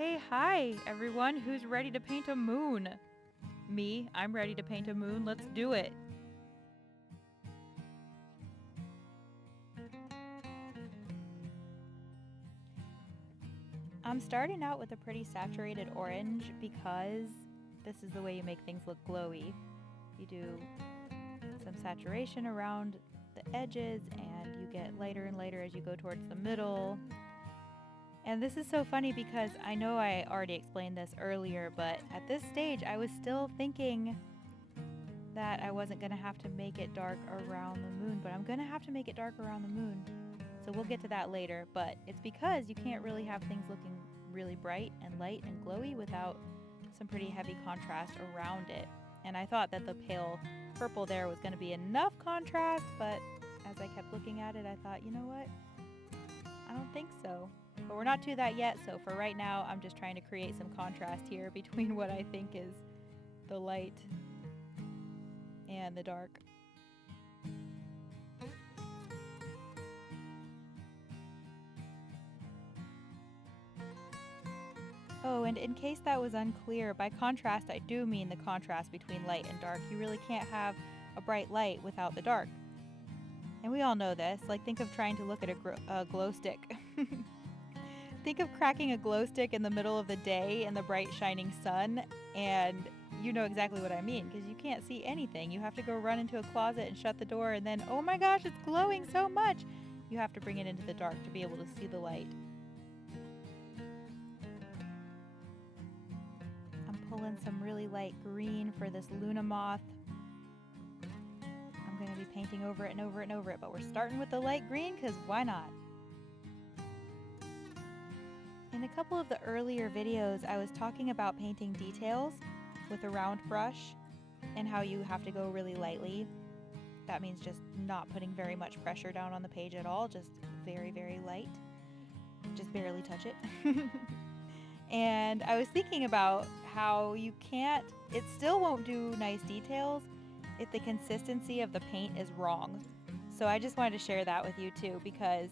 Hey, hi, everyone who's ready to paint a moon. Me, I'm ready to paint a moon. Let's do it. I'm starting out with a pretty saturated orange because this is the way you make things look glowy. You do some saturation around the edges and you get lighter and lighter as you go towards the middle. And this is so funny because I know I already explained this earlier, but at this stage I was still thinking that I wasn't going to have to make it dark around the moon, but I'm going to have to make it dark around the moon. So we'll get to that later, but it's because you can't really have things looking really bright and light and glowy without some pretty heavy contrast around it. And I thought that the pale purple there was going to be enough contrast, but as I kept looking at it, I thought, you know what? I don't think so. But we're not to that yet, so for right now, I'm just trying to create some contrast here between what I think is the light and the dark. Oh, and in case that was unclear, by contrast I do mean the contrast between light and dark. You really can't have a bright light without the dark. And we all know this. Like, think of trying to look at a glow stick. Think of cracking a glow stick in the middle of the day in the bright shining sun, and you know exactly what I mean, because you can't see anything. You have to go run into a closet and shut the door, and then, oh my gosh, it's glowing so much! You have to bring it into the dark to be able to see the light. I'm pulling some really light green for this Luna moth. I'm going to be painting over it and over it and over it, but we're starting with the light green because why not? In a couple of the earlier videos, I was talking about painting details with a round brush and how you have to go really lightly. That means just not putting very much pressure down on the page at all, just very, very light. Just barely touch it. And I was thinking about how it still won't do nice details if the consistency of the paint is wrong. So I just wanted to share that with you too, because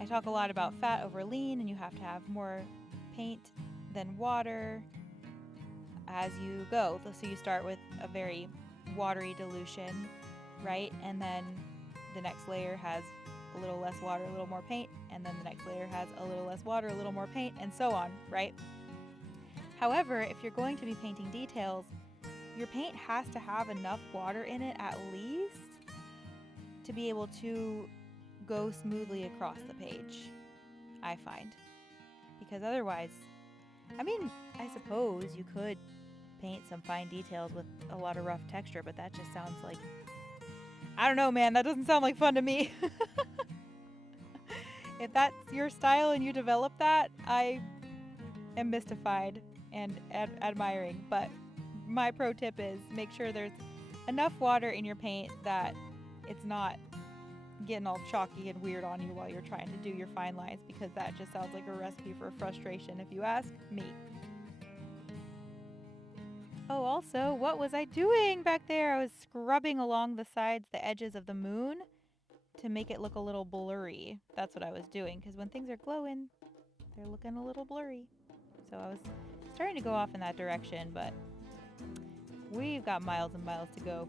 I talk a lot about fat over lean, and you have to have more paint than water as you go. So you start with a very watery dilution, right? And then the next layer has a little less water, a little more paint, and then the next layer has a little less water, a little more paint, and so on, right? However, if you're going to be painting details, your paint has to have enough water in it at least to be able to go smoothly across the page, I find. Because otherwise, I suppose you could paint some fine details with a lot of rough texture, but that just sounds like, I don't know, man, that doesn't sound like fun to me. If that's your style and you develop that, I am mystified and admiring. But my pro tip is make sure there's enough water in your paint that it's not getting all chalky and weird on you while you're trying to do your fine lines, because that just sounds like a recipe for frustration, if you ask me. Oh, also, what was I doing back there? I was scrubbing along the sides, the edges of the moon to make it look a little blurry. That's what I was doing, because when things are glowing, they're looking a little blurry. So I was starting to go off in that direction, but we've got miles and miles to go.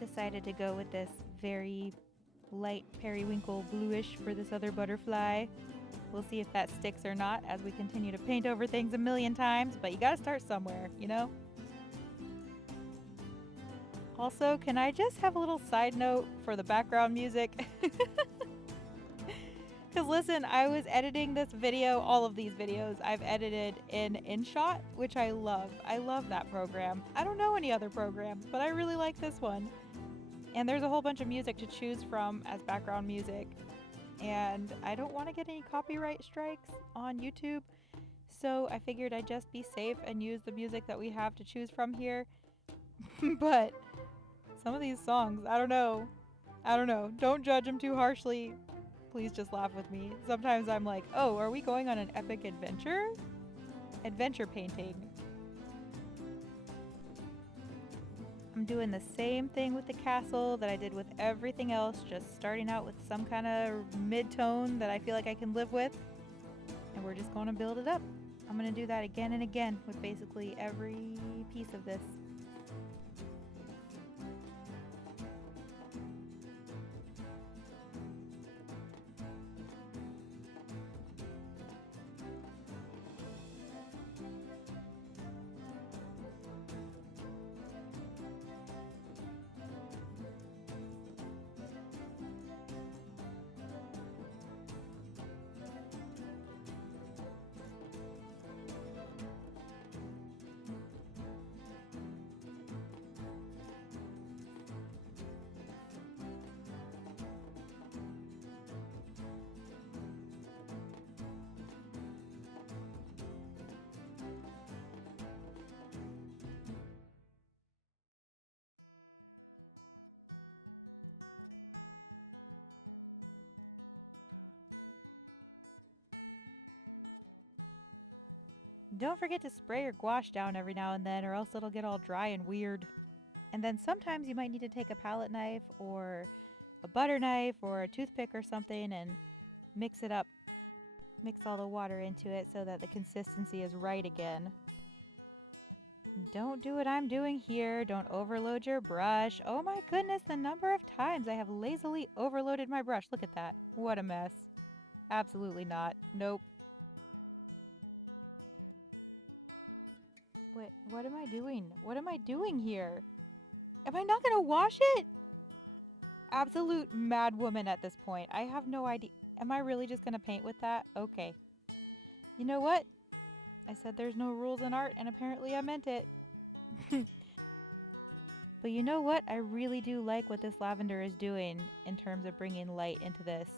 Decided to go with this very light periwinkle bluish for this other butterfly. We'll see if that sticks or not as we continue to paint over things a million times, but you gotta start somewhere, you know? Also, can I just have a little side note for the background music? Because listen, I was editing this video, all of these videos I've edited in InShot, which I love. I love that program. I don't know any other programs, but I really like this one. And there's a whole bunch of music to choose from as background music. And I don't want to get any copyright strikes on YouTube. So I figured I'd just be safe and use the music that we have to choose from here. But some of these songs, I don't know. Don't judge them too harshly. Please just laugh with me. Sometimes I'm like, oh, are we going on an epic adventure? Adventure painting. I'm I'm doing the same thing with the castle that I did with everything else, just starting out with some kind of mid-tone that I feel like I can live with, and we're just going to build it up. I'm going to do that again and again with basically every piece of this. Don't forget to spray your gouache down every now and then, or else it'll get all dry and weird. And then sometimes you might need to take a palette knife or a butter knife or a toothpick or something and mix it up. Mix all the water into it so that the consistency is right again. Don't do what I'm doing here. Don't overload your brush. Oh my goodness, the number of times I have lazily overloaded my brush. Look at that. What a mess. Absolutely not. Nope. Wait, what am I doing? What am I doing here? Am I not gonna wash it? Absolute mad woman at this point. I have no idea. Am I really just gonna paint with that? Okay. You know what? I said there's no rules in art, and apparently I meant it. But you know what? I really do like what this lavender is doing in terms of bringing light into this.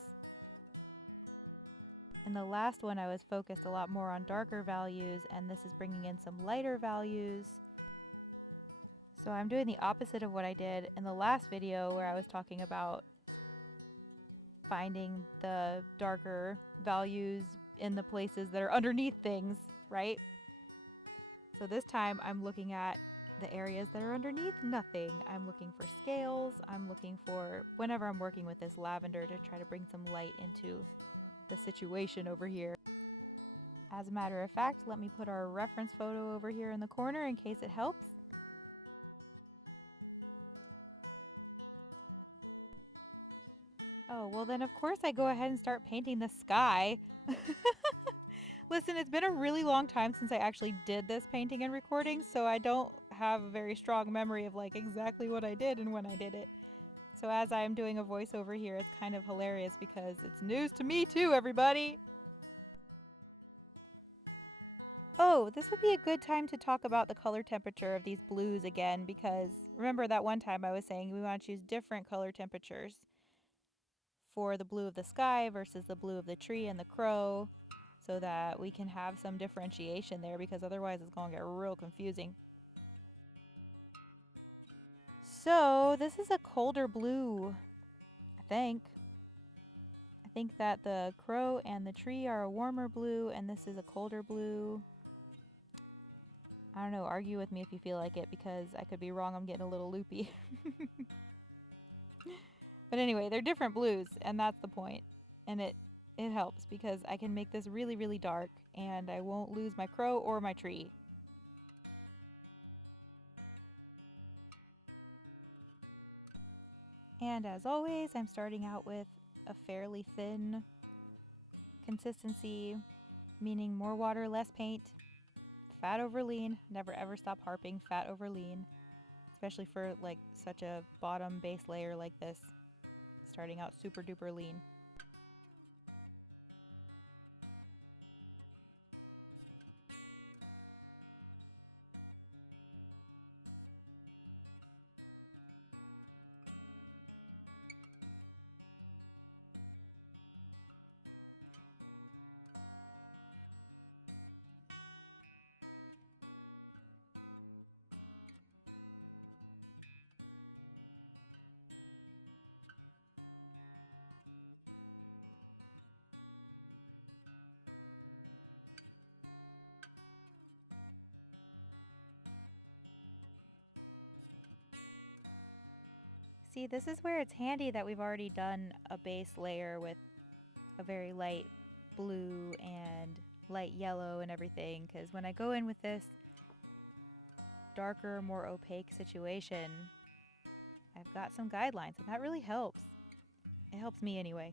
In the last one, I was focused a lot more on darker values, and this is bringing in some lighter values. So I'm doing the opposite of what I did in the last video where I was talking about finding the darker values in the places that are underneath things, right? So this time I'm looking at the areas that are underneath nothing. I'm looking for scales. I'm looking for, whenever I'm working with this lavender, to try to bring some light into the situation over here. As a matter of fact, let me put our reference photo over here in the corner in case it helps. Oh, well then of course I go ahead and start painting the sky. Listen, it's been a really long time since I actually did this painting and recording, so I don't have a very strong memory of like exactly what I did and when I did it. So as I'm doing a voiceover here, it's kind of hilarious because it's news to me too, everybody! Oh, this would be a good time to talk about the color temperature of these blues again, because remember that one time I was saying we want to choose different color temperatures for the blue of the sky versus the blue of the tree and the crow, so that we can have some differentiation there, because otherwise it's going to get real confusing. So this is a colder blue, I think. I think that the crow and the tree are a warmer blue, and this is a colder blue. I don't know, argue with me if you feel like it, because I could be wrong. I'm getting a little loopy. But anyway, they're different blues, and that's the point. And it helps because I can make this really, really dark, and I won't lose my crow or my tree. And as always, I'm starting out with a fairly thin consistency, meaning more water, less paint, fat over lean. Never ever stop harping fat over lean, especially for like such a bottom base layer like this, starting out super duper lean. See, this is where it's handy that we've already done a base layer with a very light blue and light yellow and everything, because when I go in with this darker, more opaque situation, I've got some guidelines, and that really helps. It helps me anyway.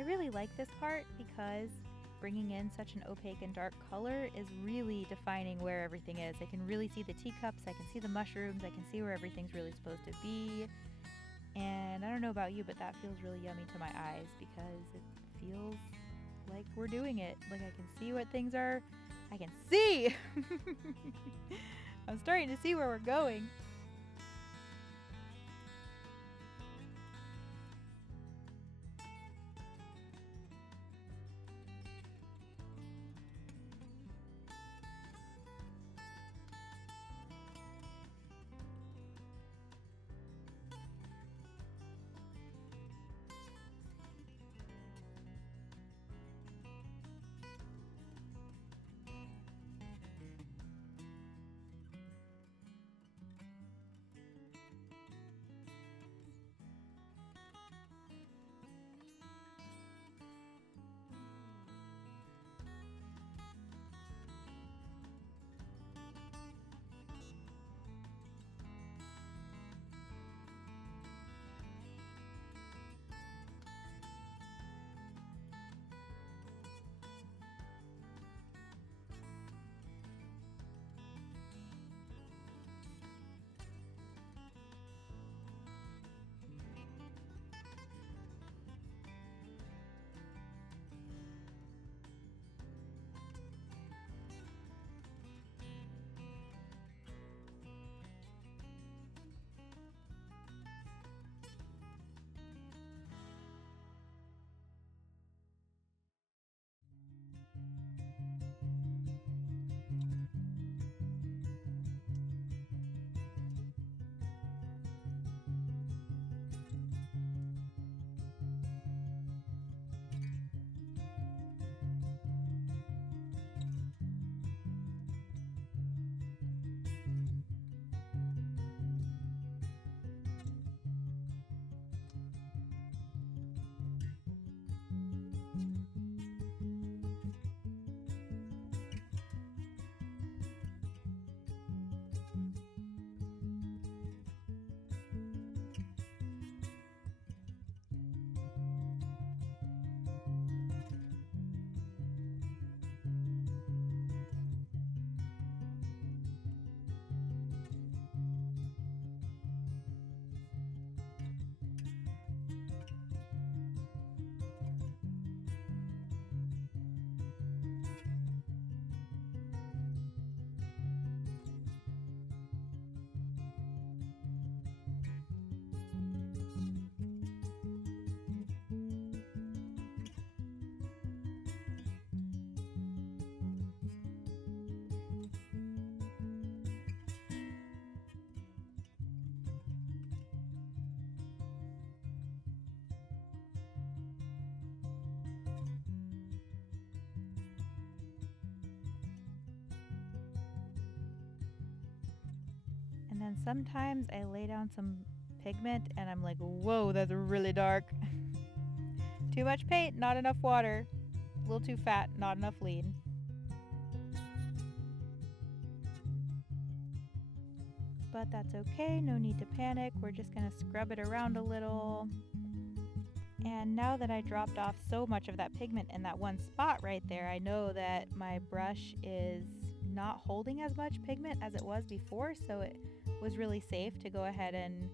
I really like this part because bringing in such an opaque and dark color is really defining where everything is. I can really see the teacups, I can see the mushrooms, I can see where everything's really supposed to be. And I don't know about you, but that feels really yummy to my eyes because it feels like we're doing it. Like I can see what things are. I can see! I'm starting to see where we're going. And then sometimes I lay down some pigment and I'm like, whoa, that's really dark. Too much paint, not enough water. A little too fat, not enough lean. But that's okay, no need to panic. We're just gonna scrub it around a little. And now that I dropped off so much of that pigment in that one spot right there, I know that my brush is not holding as much pigment as it was before, so it was really safe to go ahead and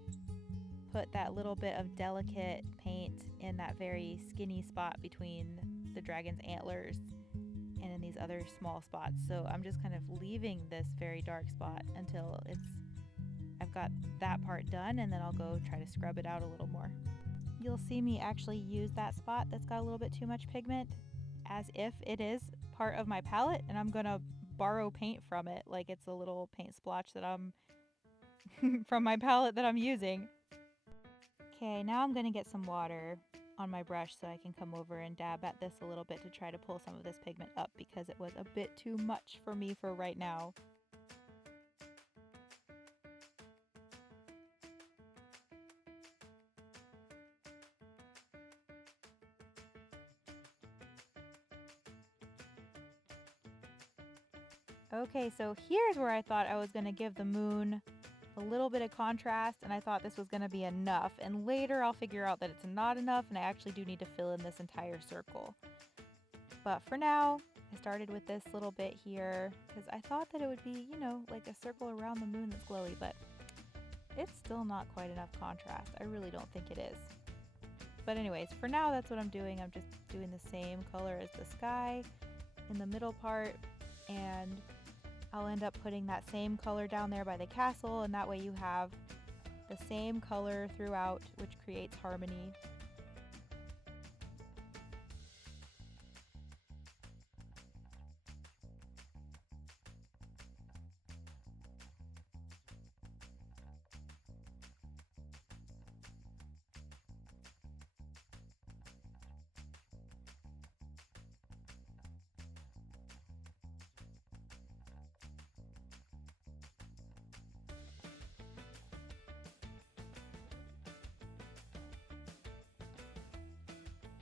put that little bit of delicate paint in that very skinny spot between the dragon's antlers and in these other small spots. So I'm just kind of leaving this very dark spot until I've got that part done, and then I'll go try to scrub it out a little more. You'll see me actually use that spot that's got a little bit too much pigment as if it is part of my palette, and I'm gonna borrow paint from it like it's a little paint splotch that I'm from my palette that I'm using. Okay, now I'm gonna get some water on my brush so I can come over and dab at this a little bit to try to pull some of this pigment up because it was a bit too much for me for right now. Okay, so here's where I thought I was going to give the moon a little bit of contrast, and I thought this was going to be enough. And later I'll figure out that it's not enough and I actually do need to fill in this entire circle. But for now, I started with this little bit here because I thought that it would be, you know, like a circle around the moon that's glowy, but it's still not quite enough contrast. I really don't think it is. But anyways, for now, that's what I'm doing. I'm just doing the same color as the sky in the middle part, and I'll end up putting that same color down there by the castle, and that way you have the same color throughout, which creates harmony.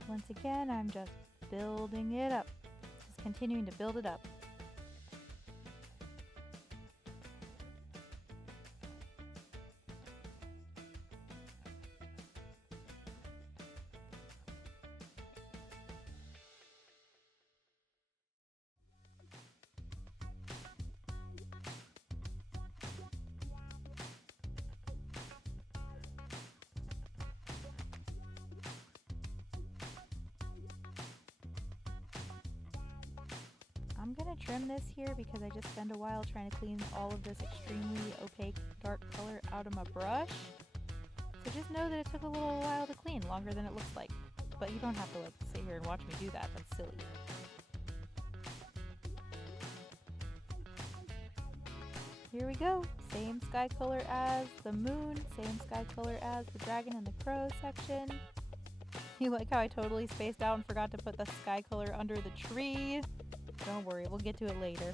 Once again, I'm just building it up, just continuing to build it up. I'm gonna trim this here because I just spend a while trying to clean all of this extremely opaque dark color out of my brush. So just know that it took a little while to clean, longer than it looks like. But you don't have to like sit here and watch me do that, that's silly. Here we go, same sky color as the moon, same sky color as the dragon and the crow section. You like how I totally spaced out and forgot to put the sky color under the tree? Don't worry, we'll get to it later.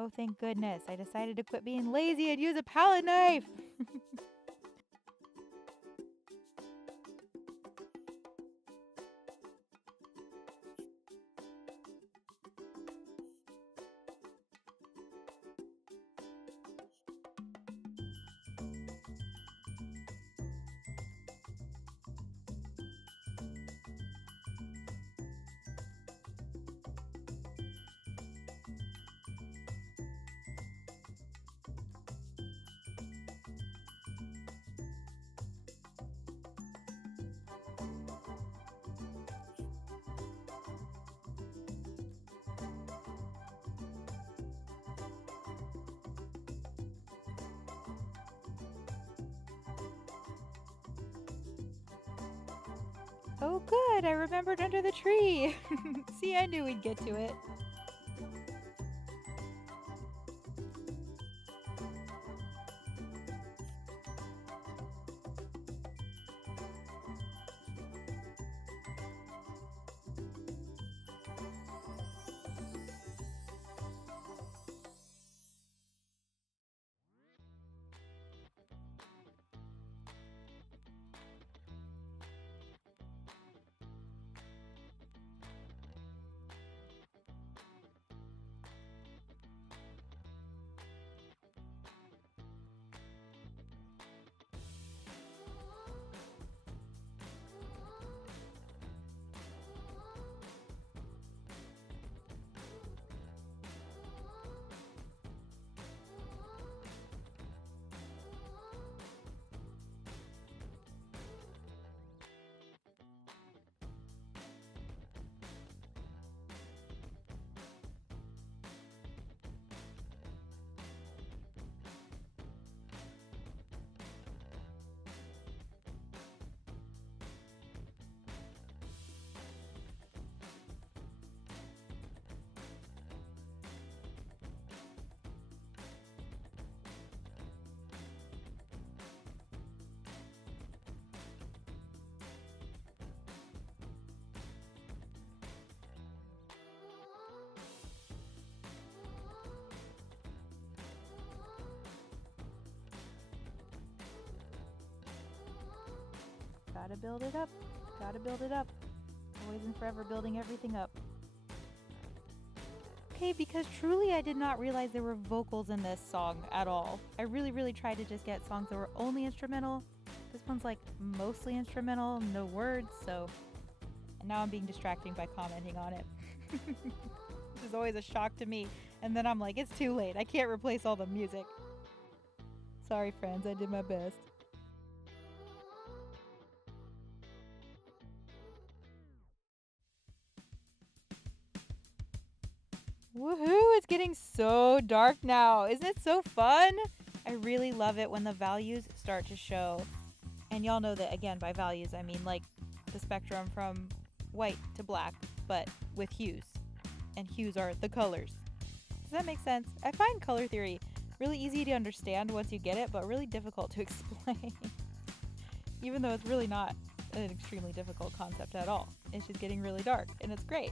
Oh, thank goodness. I decided to quit being lazy and use a palette knife. Oh, good. I remembered under the tree. See, I knew we'd get to it. Gotta build it up. Gotta build it up. Always and forever building everything up. Okay, because truly I did not realize there were vocals in this song at all. I really tried to just get songs that were only instrumental. This one's like mostly instrumental, no words, so... And now I'm being distracting by commenting on it. Which is always a shock to me. And then I'm like, it's too late. I can't replace all the music. Sorry, friends. I did my best. Woohoo! It's getting so dark now. Isn't it so fun? I really love it when the values start to show. And y'all know that, again, by values, I mean like the spectrum from white to black, but with hues. And hues are the colors. Does that make sense? I find color theory really easy to understand once you get it, but really difficult to explain. Even though it's really not an extremely difficult concept at all. It's just getting really dark, and it's great.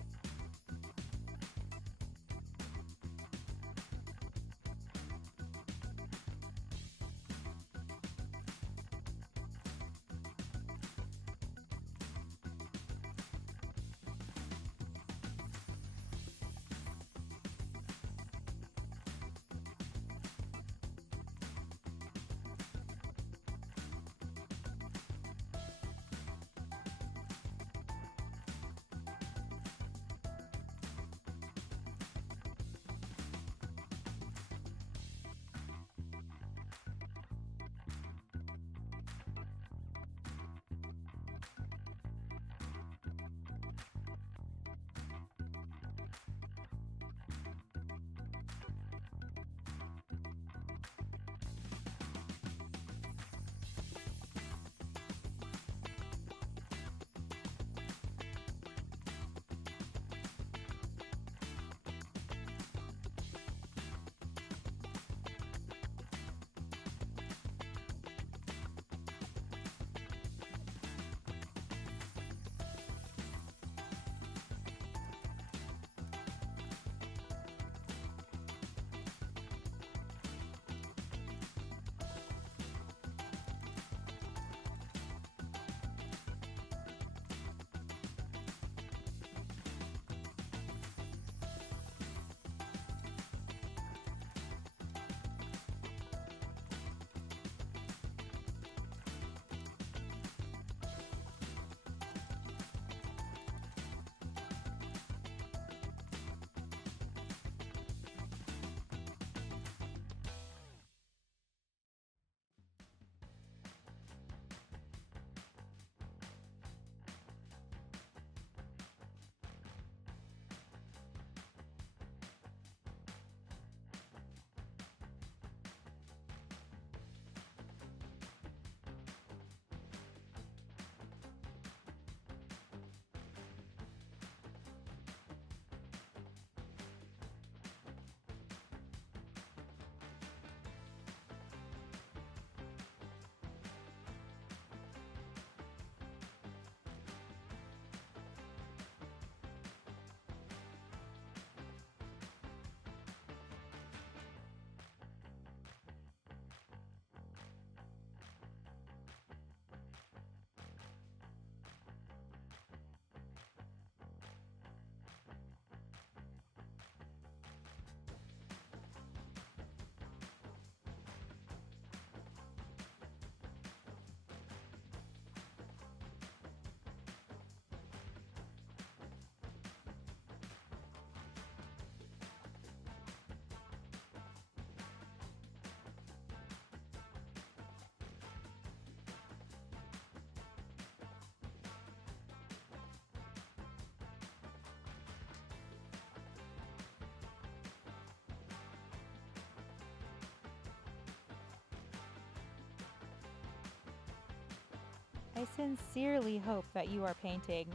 sincerely hope that you are painting,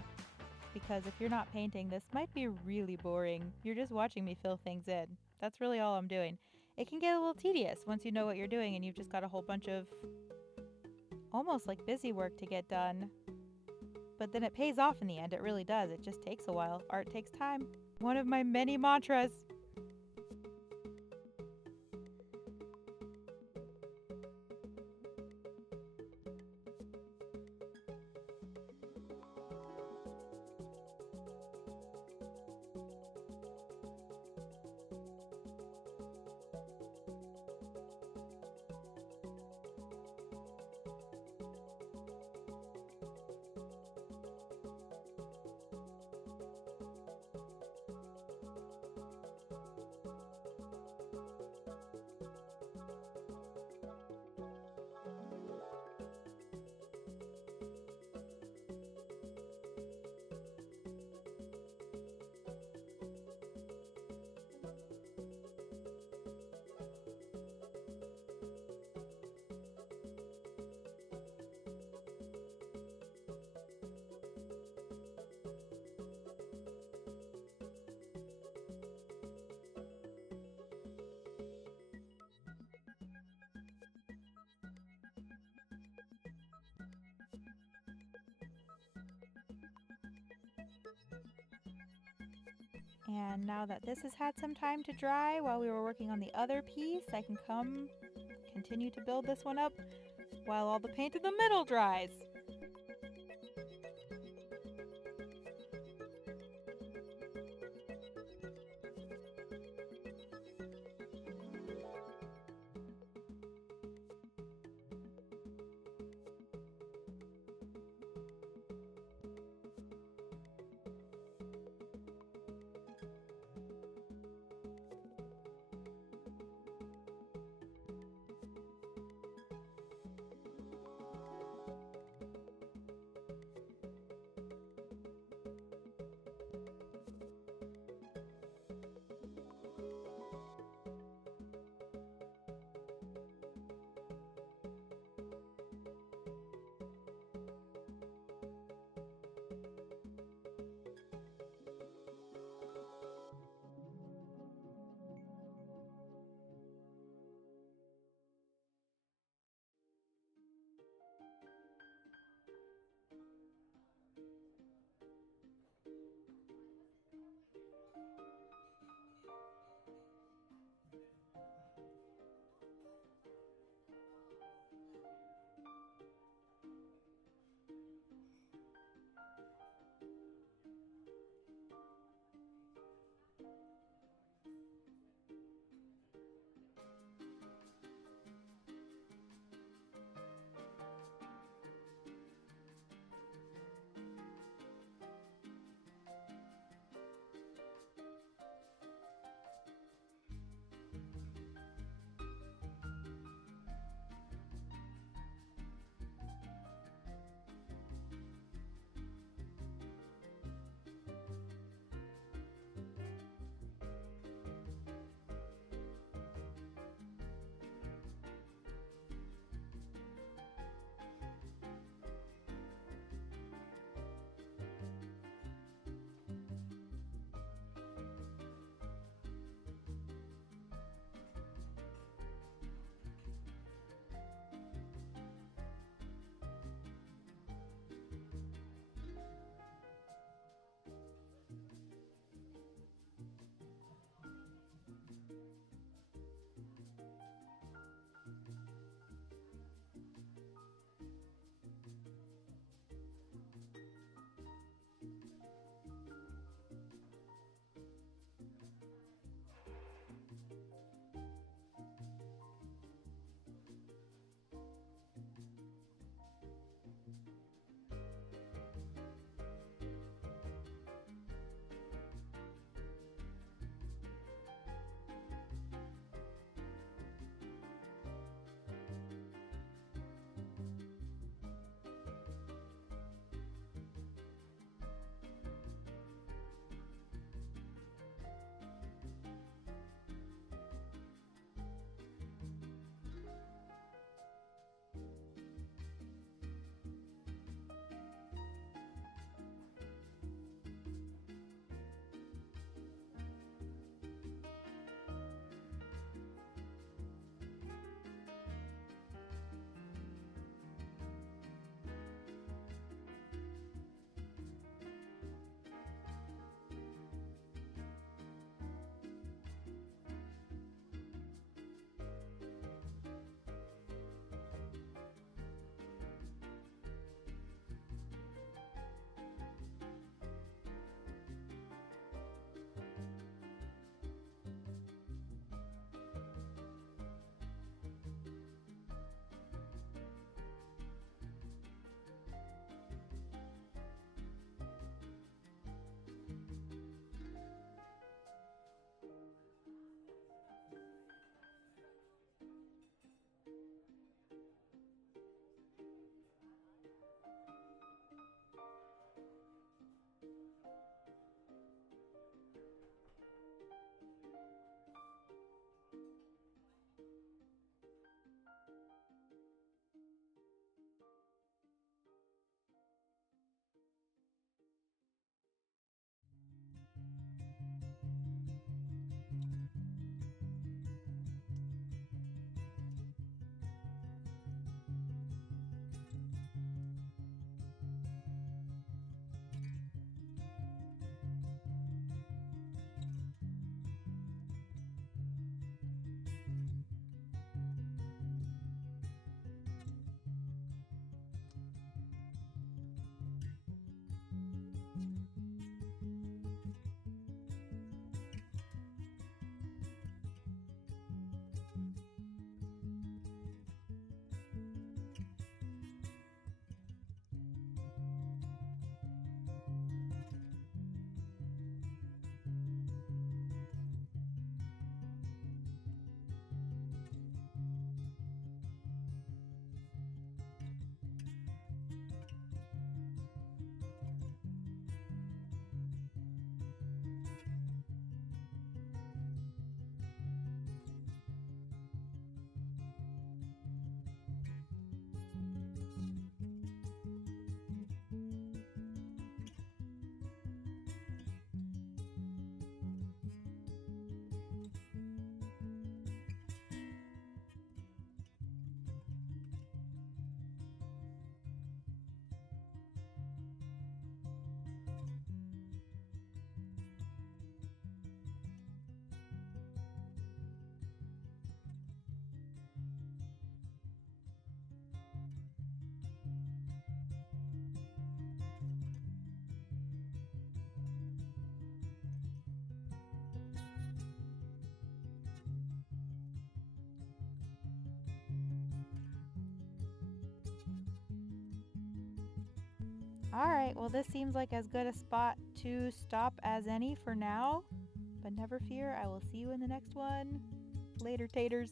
because if you're not painting, this might be really boring. You're just watching me fill things in. That's really all I'm doing. It can get a little tedious once you know what you're doing and you've just got a whole bunch of almost like busy work to get done. But then it pays off in the end. It really does. It just takes a while. Art takes time. One of my many mantras. And now that this has had some time to dry while we were working on the other piece, I can continue to build this one up while all the paint in the middle dries. Alright, well this seems like as good a spot to stop as any for now. But never fear, I will see you in the next one. Later, taters.